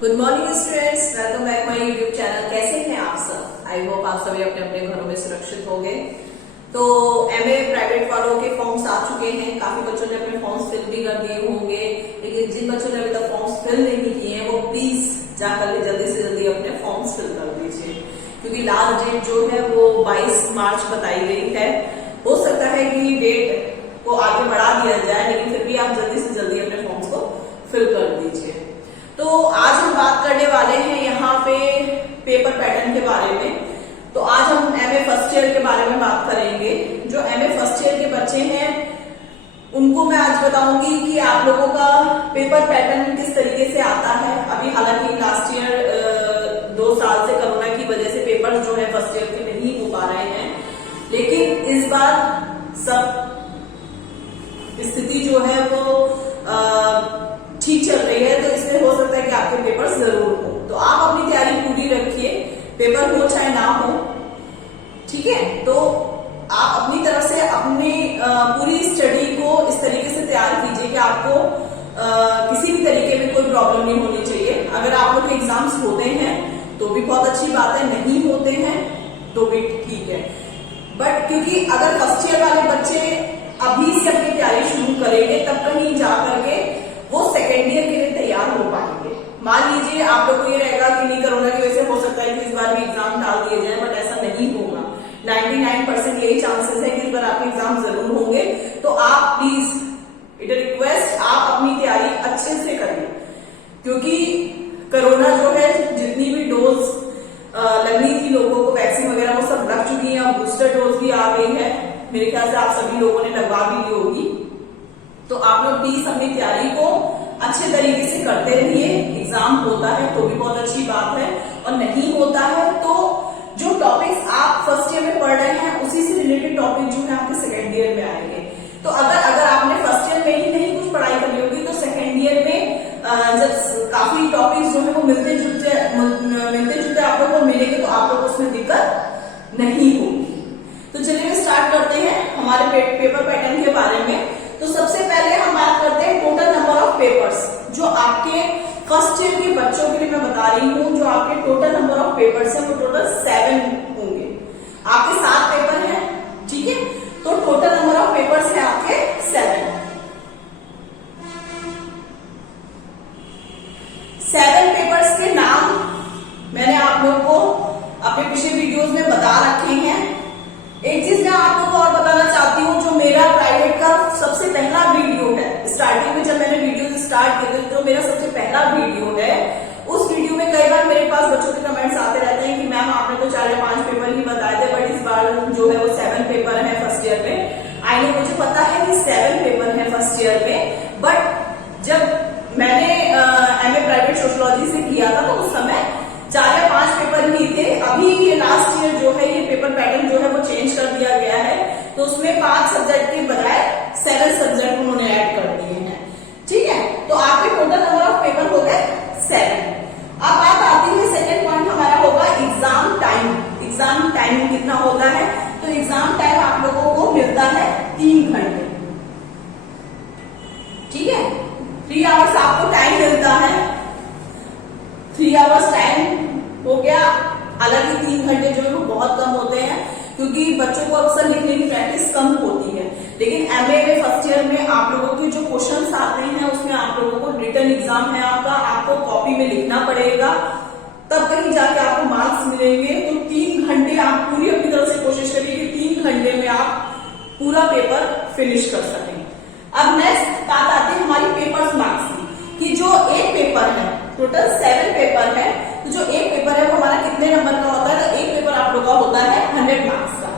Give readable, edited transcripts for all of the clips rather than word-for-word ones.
Good morning students, welcome back my YouTube channel. कैसे हैं आप सब? आई होप आप सभी अपने अपने घरों में सुरक्षित होंगे। तो एमए प्राइवेट वालों के फॉर्म्स आ चुके हैं। काफी बच्चों ने अपने फॉर्म्स फिल भी कर दिए होंगे, लेकिन जिन बच्चों ने अभी तक फॉर्म्स फिल नहीं किए हैं वो प्लीज जाकर के जल्दी से जल्दी अपने फॉर्म्स फिल कर दीजिए, क्योंकि लास्ट डेट जो है वो 22 मार्च बताई गई है। हो सकता है कि डेट को आगे बढ़ा दिया जाए, लेकिन फिर भी आप जल्दी से जल्दी अपने फॉर्म्स को फिल कर दीजिए। तो आज हम बात करने वाले हैं यहाँ पे पेपर पैटर्न के बारे में। तो आज हम एमए फर्स्ट ईयर के बारे में बात करेंगे। जो एमए फर्स्ट ईयर के बच्चे हैं उनको मैं आज बताऊंगी कि आप लोगों का पेपर पैटर्न किस तरीके से आता है। अभी हालांकि लास्ट ईयर 2 साल से कोरोना की वजह से पेपर जो है फर्स्ट ईयर के नहीं हो पा रहे हैं, लेकिन इस बार सब स्थिति जो है वो ठीक चल रही है, तो इसमें हो सकता है कि आपके पेपर जरूर हो। तो आप अपनी तैयारी पूरी रखिए, पेपर हो चाहे ना हो, ठीक है। तो आप अपनी तरफ से अपनी पूरी स्टडी को इस तरीके से तैयार कीजिए कि आपको किसी भी तरीके में कोई प्रॉब्लम नहीं होनी चाहिए। अगर आप लोग के एग्जाम्स होते हैं तो भी बहुत अच्छी बात है, नहीं होते हैं तो भी ठीक है। बट क्योंकि अगर फर्स्ट ईयर वाले बच्चे अभी से अपनी तैयारी शुरू करेंगे तब कहीं जाकर के वो सेकेंड ईयर के लिए तैयार हो पाएंगे। मान लीजिए आप लोग को ये रहेगा कि नहीं, कोरोना की वजह से हो सकता है कि इस बार भी एग्जाम टाल दिए जाए, बट ऐसा नहीं होगा। 99% यही चांसेस है कि इस बार आपके एग्जाम जरूर होंगे। तो आप प्लीज इट रिक्वेस्ट आप अपनी तैयारी अच्छे से करिए, क्योंकि कोरोना जो है जितनी भी डोज लगनी थी लोगों को, वैक्सीन वगैरह वो सब लग चुकी है। अब बूस्टर डोज भी आ गई है, मेरे ख्याल से आप सभी लोगों ने लगवा भी ली होगी। तो आप लोग प्लीज अपनी तैयारी को अच्छे तरीके से करते रहिए। एग्जाम होता है तो भी बहुत अच्छी बात है, और नहीं होता है तो जो टॉपिक्स आप फर्स्ट ईयर में पढ़ रहे हैं उसी से रिलेटेड टॉपिक जो है आपके सेकेंड ईयर में आएंगे। तो अगर आपने फर्स्ट ईयर में ही नहीं कुछ पढ़ाई करनी होगी तो सेकेंड ईयर में जब काफी टॉपिक्स जो है वो मिलते जुलते आप लोग को मिलेंगे तो आप लोग को उसमें दिक्कत नहीं होगी। तो चलिए स्टार्ट करते हैं हमारे पेपर पैटर्न के बारे में। तो सबसे पहले हम बात करते हैं टोटल नंबर ऑफ पेपर्स। जो आपके फर्स्ट ईयर के बच्चों के लिए मैं बता रही हूँ, जो आपके टोटल नंबर ऑफ पेपर्स है वो टोटल 7 होंगे। आपके 7 पेपर हैं, ठीक है। तो टोटल नंबर ऑफ पेपर्स है आपके 7। 7 पेपर्स के नाम मैंने आप लोगों को अपने पिछले वीडियोस में बता रखे हैं। एक चीज मैं आप लोगों को और बताना चाहती हूँ, जो मेरा प्राइवेट का सबसे पहला वीडियो है, स्टार्टिंग में जब मैंने वीडियो स्टार्ट किए तो मेरा सबसे पहला वीडियो है, उस वीडियो में कई बार मेरे पास बच्चों के कमेंट्स आते रहते हैं कि मैम आपने तो 4 या 5 पेपर ही बताए थे, बट इस बार जो है वो 7 पेपर है फर्स्ट ईयर में। आई नो, मुझे पता है कि 7 पेपर है फर्स्ट ईयर में, बट जब मैंने एमए प्राइवेट सोशियोलॉजी से किया था तो उस समय 4 या 5 पेपर ही थे। अभी ये लास्ट ईयर जो है ये पेपर पैटर्न जो है वो चेंज कर दिया गया है, तो उसमें 5 सब्जेक्ट के बजाय 7 सब्जेक्ट उन्होंने ऐड कर दिए हैं, ठीक है। तो आपके टोटल नंबर ऑफ पेपर हो गए 7। अब बात आती है सेकेंड पॉइंट हमारा होगा एग्जाम टाइम। एग्जाम टाइम कितना होता है? तो एग्जाम टाइम आप लोगों को मिलता है 3 घंटे, ठीक है। 3 आवर्स आपको टाइम मिलता है। 3 आवर्स टाइम हो गया। हालांकि 3 घंटे जो है वो बहुत कम होते हैं, क्योंकि बच्चों को अक्सर लिखने की प्रैक्टिस कम होती है। लेकिन एमए में फर्स्ट ईयर में आप लोगों के जो क्वेश्चंस आते हैं उसमें आप लोगों को रिटन एग्जाम है आपका, आपको कॉपी में लिखना पड़ेगा, तब कहीं जाके आपको मार्क्स मिलेंगे। तो 3 घंटे आप पूरी अपनी तरफ से कोशिश करिए कि 3 घंटे में आप पूरा पेपर फिनिश कर सकें। अब नेक्स्ट बात आती है हमारी पेपर्स मार्क्स की, कि जो एक पेपर है, टोटल 7 पेपर है, तो जो एक पेपर है वो हमारा कितने नंबर का होता है? तो एक पेपर आप लोग का होता है 100 मार्क्स का।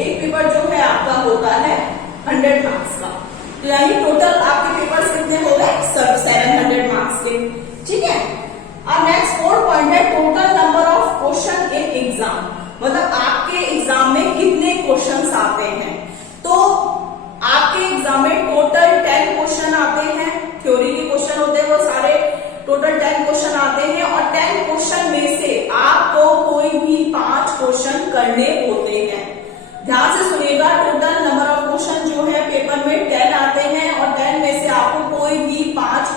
एक पेपर जो है आपका होता है 100 मार्क्स का। तो यानी टोटल आपके पेपर्स कितने हो गए? 700 मार्क्स के, ठीक है। अब नेक्स्ट 4 पॉइंट है total number of question in exam, मतलब आपके एग्जाम में कितने क्वेश्चन आते हैं। तो आपके एग्जाम में टोटल 10 क्वेश्चन आते हैं। थ्योरी के क्वेश्चन होते हैं वो सारे टोटल 10 क्वेश्चन आते हैं, और 10 क्वेश्चन में से आपको कोई भी 5 क्वेश्चन करने होते हैं। ध्यान से सुनिएगा, टोटल नंबर ऑफ क्वेश्चन जो है पेपर में 10 आते हैं, और 10 में से आपको कोई भी 5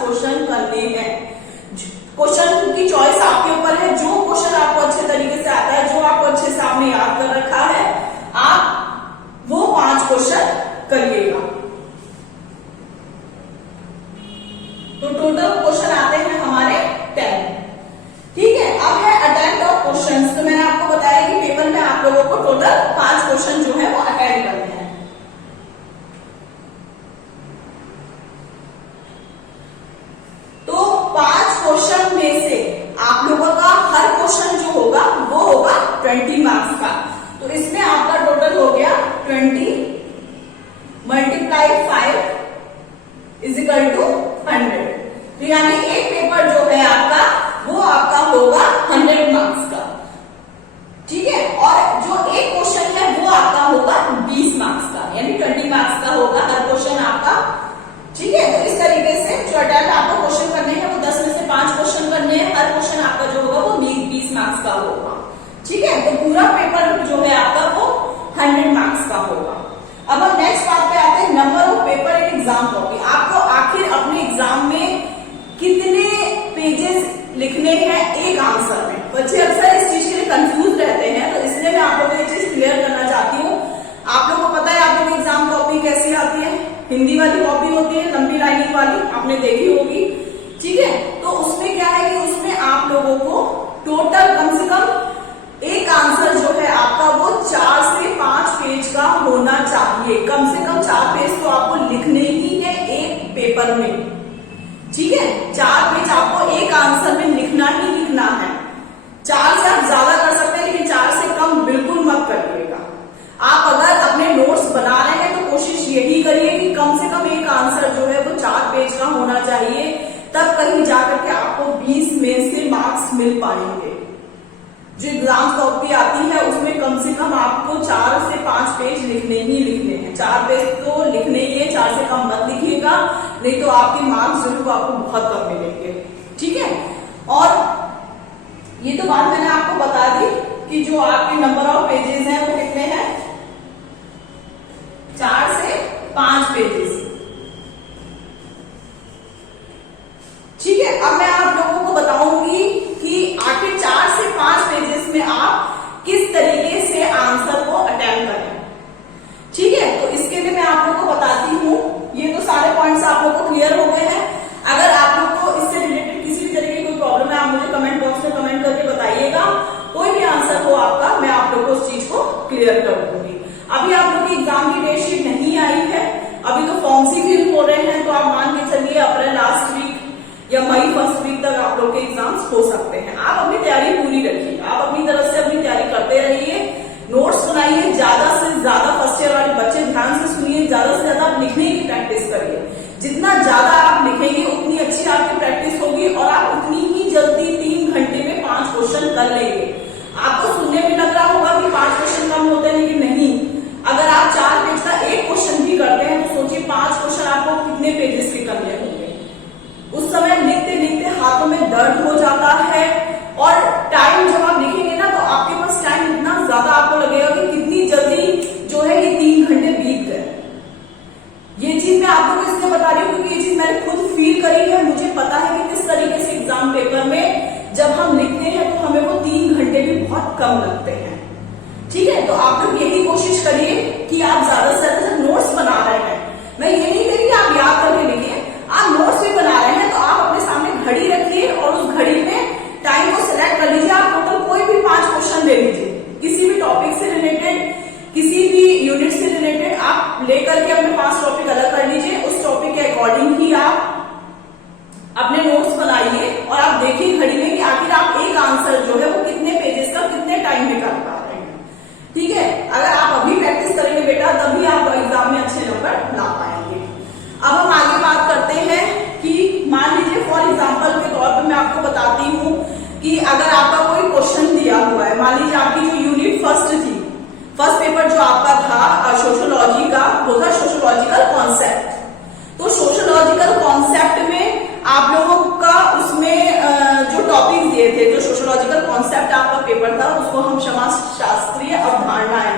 तो टोटल क्वेश्चन आते हैं हमारे 10। ठीक है, अब है अटेम्प्ट ऑफ क्वेश्चंस। तो मैंने आपको बताया कि पेपर में आप लोगों को टोटल 5 क्वेश्चन जो है वो अटेम्प्ट करने हैं। तो 5 क्वेश्चन में से आप लोगों का हर क्वेश्चन जो होगा वो होगा 20 मार्क्स का। तो इसमें आपका टोटल हो गया 20 मल्टीप्लाई 5 इज इक्वल टू 100। तो यानी एक पेपर जो है आपका वो आपका होगा 100 मार्क्स का। ठीक है, और जो एक क्वेश्चन है वो आपका होगा 20 मार्क्स का, यानी 20 मार्क्स का होगा हर क्वेश्चन आपका। ठीक है, तो इस तरीके से जो अटेम्प्ट आपको क्वेश्चन करने हैं वो 10 में से 5 क्वेश्चन करने हैं। हर क्वेश्चन आपका जो होगा वो 20 मार्क्स का होगा। ठीक है, तो पूरा पेपर जो है आपका वो 100 मार्क्स का होगा। अब हम नेक्स्ट बात पे आते हैं, number of paper in exam copy. आपको आखिर अपने एग्जाम में कितने पेजेस लिखने हैं एक आंसर में। बच्चे अक्सर इस चीज के लिए कंफ्यूज रहते हैं, तो इसलिए मैं आप लोगों को ये चीज क्लियर करना चाहती हूँ। आप लोगों को पता है आप लोग एग्जाम कॉपी कैसी आती है, हिंदी वाली कॉपी होती है, लंबी लाइनिंग वाली, आपने देखी होगी। ठीक है, तो उसमें क्या है कि उसमें आप लोगों को टोटल कम से कम एक आंसर जो है आपका वो 4 से 5 पेज का होना चाहिए। कम से कम 4 पेज तो आपको लिखने ही है एक पेपर में। ठीक है, 4 पेज आपको एक आंसर में लिखना ही लिखना है। 4 से आप ज्यादा कर सकते हैं, लेकिन 4 से कम बिल्कुल मत करिएगा। आप अगर अपने नोट्स बना रहे हैं तो कोशिश यही करिए कि कम से कम एक आंसर जो है वो 4 पेज का होना चाहिए, तब कहीं जाकर के आपको 20 में से मार्क्स मिल पाएंगे। जो एग्जाम कॉपी आती है उसमें कम से कम आपको 4 से 5 पेज लिखने ही लिखने हैं। 4 पेज तो लिखने ही है, 4 से कम मत लिखिएगा, नहीं तो आपके मार्क्स जो है वो आपको बहुत कम मिलेंगे। ठीक है, और ये तो बात मैंने आपको बता दी कि जो आपके नंबर ऑफ पेजेस हैं वो कितने हैं, 4 से 5 पेजेस। ठीक है, अब मैं आप लोगों को बताऊंगी कि आखिर 4 से 5 पेजेस में आप किस तरीके से आंसर को अटेम्प्ट करें। ठीक है, तो इसके लिए मैं आप लोगों को बताती हूँ। ये तो सारे पॉइंट्स आप लोगों को क्लियर हो गए हैं। अगर आप लोग को इससे रिलेटेड किसी भी तरीके की कोई प्रॉब्लम है, आप मुझे कमेंट बॉक्स में कमेंट करके बताइएगा। कोई भी आंसर हो आपका, मैं आप लोग को उस चीज को क्लियर कर दूंगी। अभी आप लोग की एग्जाम की डेट शीट नहीं आई है, अभी तो फॉर्म्स ही फिल हो रहे हैं, तो आप मान के चलिए अप्रैल लास्ट वीक या मई फर्स्ट वीक तक आप लोग के एग्जाम्स हो सकते हैं। आप अपनी तैयारी पूरी रखिए, आप अपनी तरफ से अपनी तैयारी करते रहिए, नोट्स बनाइए, ज्यादा से ज्यादा फर्स्ट ईयर वाले बच्चे ध्यान से सुनिए, ज्यादा से ज्यादा आप लिखने की प्रैक्टिस करिए। जितना ज्यादा आप लिखेंगे उतनी अच्छी आपकी प्रैक्टिस होगी और आप उतनी ही जल्दी 3 घंटे में 5 क्वेश्चन कर लेंगे। आपको सुनने में लग रहा होगा कि 5 क्वेश्चन कम होते हैं, लेकिन नहीं। अगर आप 4 पेज का एक क्वेश्चन भी करते हैं तो सोचिए 5 क्वेश्चन आपको कितने पेजेस के करने होंगे। उस समय लिखते लिखते हाथों में दर्द हो जाता है, और टाइम जब आप लिखेंगे ना तो आपके पास टाइम इतना ज्यादा आपको लगेगा कि कितनी जल्दी जो है ये 3 घंटे बीत गए। ये चीज मैं आप लोगों को इसलिए बता रही हूँ क्योंकि ये चीज मैंने खुद फील करी है। मुझे पता है कि किस तरीके से एग्जाम पेपर में जब हम लिखते हैं तो हमें वो 3 घंटे भी बहुत कम लगते हैं। ठीक है, तो आप लोग यही कोशिश करिए कि आप ज्यादा से ज्यादा जब नोट्स बना रहे हैं, मैं ये नहीं कह रही कि आप याद करके लिखिए, आप नोट्स भी बना रहे हैं तो आप अपने सामने घड़ी रखिए और उस घड़ी में टाइम को सिलेक्ट कर लीजिए। आप टोटल कोई भी 5 क्वेश्चन ले लीजिए, किसी भी टॉपिक से रिलेटेड, किसी भी यूनिट से रिलेटेड आप लेकर के अपने 5 टॉपिक अलग कर लीजिए। उस टॉपिक के अकॉर्डिंग ही आप अपने नोट्स बनाइए और आप देखिए घड़ी में कि आखिर आप एक आंसर जो है वो कितने पेजेस का कितने टाइम में कर पा रहे हैं। ठीक है, अगर आप अभी प्रैक्टिस करेंगे बेटा तभी आप एग्जाम में अच्छे नंबर ला पाएंगे। अब हम आगे बात करते हैं कि मान लीजिए फॉर एग्जाम्पल के तौर पर मैं आपको बताती हूँ कि अगर आपका कोई क्वेश्चन दिया हुआ है, मान लीजिए आपकी जो यूनिट फर्स्ट थी, फर्स्ट पेपर जो आपका था सोशियोलॉजी का, वो था सोशियोलॉजिकल कॉन्सेप्ट। तो सोशियोलॉजिकल कॉन्सेप्ट में आप लोगों का उसमें जो टॉपिक दिए थे, जो सोशियोलॉजिकल कॉन्सेप्ट आपका पेपर था उसको हम समाज शास्त्रीय अवधारणाएं,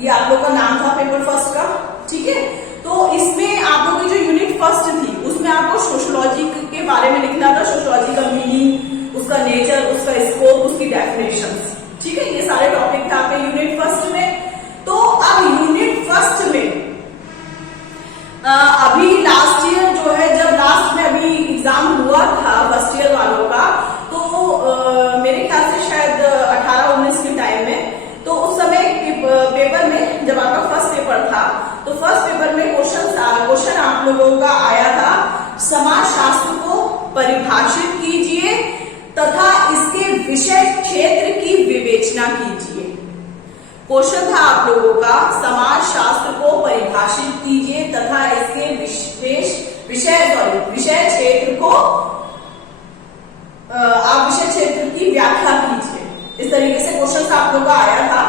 ये आप लोग का नाम था पेपर फर्स्ट का। ठीक है, तो इसमें आप लोगों की जो यूनिट फर्स्ट थी उसमें आपको सोशियोलॉजी के बारे में लिखना था, सोशियोलॉजी का मीनिंग, उसका नेचर, उसका स्कोप, उसकी डेफिनेशंस। ठीक है, ये सारे टॉपिक थे आपके यूनिट फर्स्ट में। तो अब यूनिट फर्स्ट में अभी लास्ट ईयर जो है, जब लास्ट में अभी एग्जाम समाजशास्त्र को परिभाषित कीजिए तथा इसके विषय क्षेत्र की विवेचना कीजिए। क्वेश्चन था आप लोगों का, समाजशास्त्र को परिभाषित कीजिए तथा इसके विषय क्षेत्र को आप विषय क्षेत्र की व्याख्या कीजिए। इस तरीके से क्वेश्चन आप लोगों का आया था।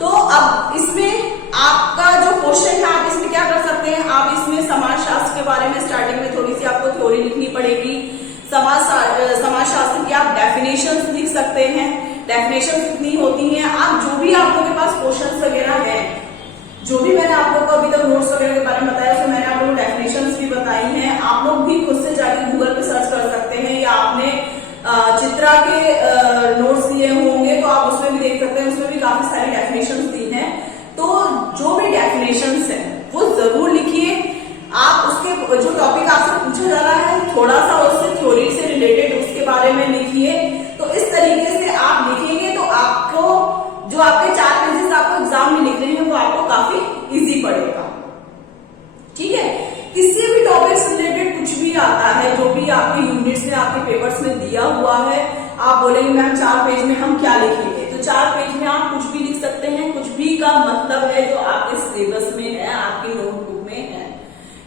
तो अब इसमें आपका जो क्वेश्चन है, आप इसमें क्या कर सकते हैं, आप इसमें समाजशास्त्र के बारे में स्टार्टिंग में थोड़ी सी आपको थ्योरी लिखनी पड़ेगी। समाजशास्त्र की आप डेफिनेशंस लिख सकते हैं। डेफिनेशंस कितनी होती हैं, आप जो भी आप लोगों के पास क्वेश्चंस वगैरह हैं, जो भी मैंने आप लोगों को अभी तक नोट्स वगैरह के बारे में बताया, उसमें मैंने आप लोगों को डेफिनेशंस भी बताई हैं। आप लोग भी खुद से जाके गूगल पे सर्च कर सकते हैं, या आपने चित्रा के नोट्स दिए होंगे तो आप उसमें भी देख सकते हैं, उसमें भी काफी सारी डेफिनेशंस दी हैं। तो जो भी डेफिनेशंस हैं वो जरूर लिखिए। आप उसके जो टॉपिक आपसे पूछा जा रहा है थोड़ा सा उससे थ्योरी से रिलेटेड उसके बारे में लिखिए। तो इस तरीके से आप लिखेंगे तो आपको जो आपके 4 पेजेस आपको एग्जाम में लिख रहे हैं वो आपको काफी इजी पड़ेगा। ठीक है, किसी भी टॉपिक से रिलेटेड कुछ भी आता है, जो भी आपके यूनिट्स में आपके पेपर्स में दिया हुआ है, आप बोलेंगे मैम 4 पेज में हम क्या लिखेंगे, तो 4 पेज में आप कुछ भी लिख सकते हैं। कुछ भी का मतलब है जो आपके सिलेबस में है, आपकी नोटबुक में है।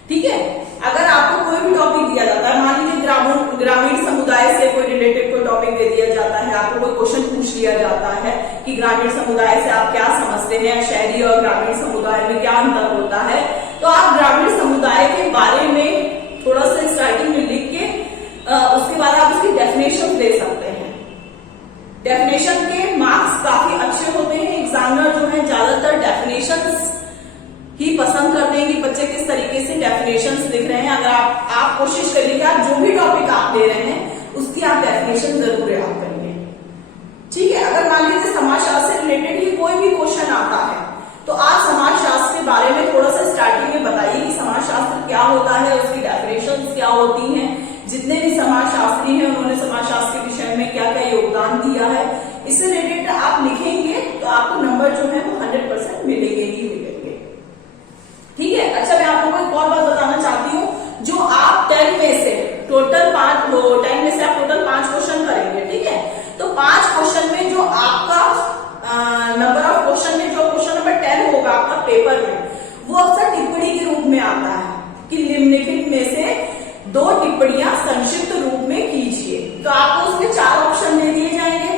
ठीक है, अगर आपको कोई भी टॉपिक दिया जाता है, मान लीजिए ग्रामीण समुदाय से कोई रिलेटेड कोई टॉपिक दे दिया जाता है, आपको कोई क्वेश्चन पूछ लिया जाता है कि ग्रामीण समुदाय से आप क्या समझते हैं, शहरी और ग्रामीण समुदाय में क्या अंतर होता है, तो आप ग्रामीण समुदाय के बारे में थोड़ा सा स्टार्टिंग में लिख के उसके बाद आप उसकी डेफिनेशन दे सकते हैं। डेफिनेशन के मार्क्स काफी अच्छे होते हैं। एग्जामिनर जो है ज्यादातर डेफिनेशंस ही पसंद करते हैं कि बच्चे किस तरीके से डेफिनेशंस लिख रहे हैं। अगर आप कोशिश करिए कि आप जो भी टॉपिक आप ले रहे हैं उसकी आप डेफिनेशन जरूर याद करिए। ठीक है, अगर मान लीजिए समाजशास्त्र से रिलेटेड ही कोई भी क्वेश्चन आता है तो आप समाजशास्त्र के बारे में थोड़ा सा स्टार्टिंग में बताइए कि समाजशास्त्र क्या होता है, उसकी डेफिनेशंस क्या होती हैं, जितने भी समाजशास्त्री हैं उन्होंने समाजशास्त्र के विषय में क्या क्या योगदान दिया है। इससे रिलेटेड आप लिखेंगे तो आपको नंबर जो है वो 100% मिलेंगे ही मिलेंगे। ठीक है, अच्छा मैं आप लोगों को एक और बात बताना चाहती हूँ, जो आप 10 में से टोटल 10 में से आप टोटल 5 क्वेश्चन करेंगे। ठीक है, तो 5 क्वेश्चन में जो आपका नंबर ऑफ क्वेश्चन में जो क्वेश्चन नंबर 10 होगा आपका पेपर में, वो अक्सर टिप्पणी के रूप में आता है कि निम्नलिखित में से 2 टिप्पणियां संक्षिप्त रूप में कीजिए। तो आपको उसमें 4 ऑप्शन दे दिए जाएंगे।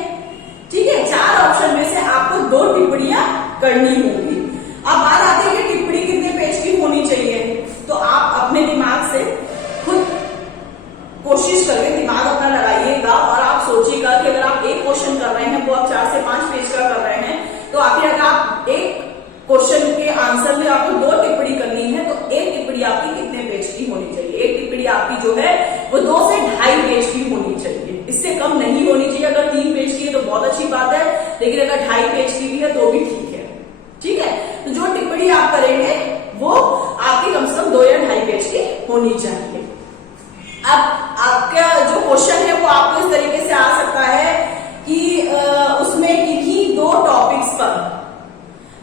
ठीक है, 4 ऑप्शन में से आपको 2 टिप्पणियां करनी होगी। अब बात आती है कि टिप्पणी कितने पेज की होनी चाहिए, तो आप अपने दिमाग से खुद कोशिश करके दिमाग अपना लगाइएगा और आप सोचिएगा कि अगर आप एक क्वेश्चन कर रहे हैं वो आप 4 से 5 पेज का कर रहे हैं, तो आखिर अगर आप एक क्वेश्चन के आंसर में आपको 2 टिप्पणी करनी है तो एक टिप्पणी आपकी कितने पेज की होनी चाहिए। एक टिप्पणी आपकी जो है वो 2 से 2.5 पेज की होनी चाहिए, इससे कम नहीं होनी चाहिए। अगर 3 पेज की है तो बहुत अच्छी बात है, लेकिन अगर 2.5 पेज की भी है तो भी ठीक है। ठीक है, तो जो टिप्पणी आप करेंगे वो आपकी कम से कम 2 या 2.5 पेज की होनी चाहिए। अब आपका जो क्वेश्चन है वो आपको इस तरीके से आ सकता है कि उसमें किन्हीं 2 टॉपिक्स पर,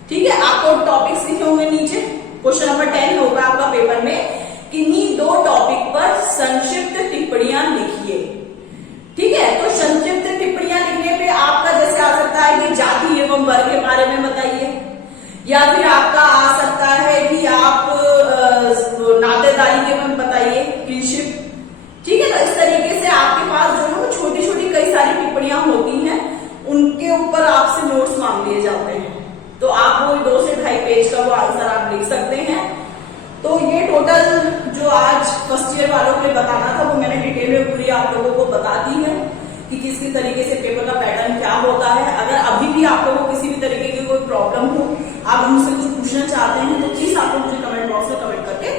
ठीक है, आपको टॉपिक्स लिखे होंगे नीचे, क्वेश्चन नंबर 10 होगा आपका पेपर में, किन्हीं 2 टॉपिक पर संक्षिप्त टिप्पणियां लिखिए। ठीक है, तो संक्षिप्त टिप्पणियां लिखने पे आपका जैसे आ सकता है कि जाति एवं वर्ग के बारे में बताइए, या फिर आपका आ सकता है कि आप नातेदारी के बारे में बताइए, किनशिप। ठीक है, तो इस तरीके से आपके पास जो है वो छोटी छोटी कई सारी टिप्पणियां होती हैं, उनके ऊपर आपसे नोट्स मांग लिए जाते हैं। तो आप वो 2 से 2.5 पेज का वो आंसर आप लिख सकते हैं। तो ये टोटल जो आज फर्स्ट ईयर वालों के लिए बताना था वो मैंने डिटेल में पूरी आप लोगों को बता दी है कि किस किस तरीके से पेपर का पैटर्न क्या होता है। अगर अभी भी आप लोगों को किसी भी तरीके की कोई प्रॉब्लम हो, आप मुझसे कुछ पूछना चाहते हैं, तो प्लीज आप लोग मुझे कमेंट बॉक्स में कमेंट करके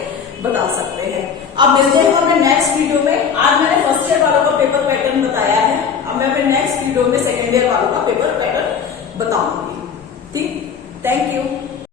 बता सकते हैं। अब मिलते हैं अपने नेक्स्ट वीडियो में। आज मैंने फर्स्ट ईयर वालों का पेपर पैटर्न बताया है, अब मैं अपने नेक्स्ट वीडियो में सेकेंड ईयर वालों का पेपर पैटर्न बताऊंगी। ठीक, थैंक यू।